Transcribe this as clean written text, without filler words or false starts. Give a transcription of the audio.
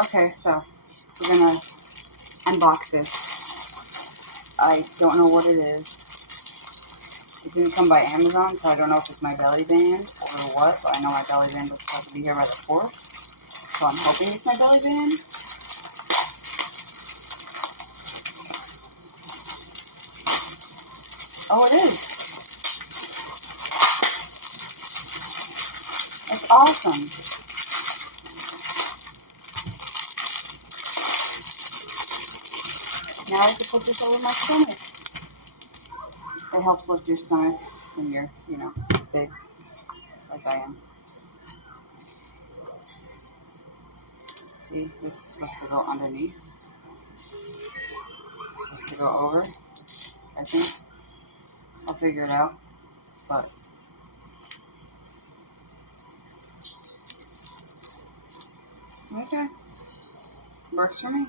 Okay, so we're gonna unbox this. I don't know what it is. It didn't come by Amazon, so I don't know if it's my belly band or what, but I know my belly band was supposed to be here by the 4th, so I'm hoping it's my belly band. Oh, it is. That's awesome. Now I can put this over my stomach. It helps lift your stomach when you're, big, like I am. See, this is supposed to go underneath. It's supposed to go over, I think. I'll figure it out, but okay. Works for me.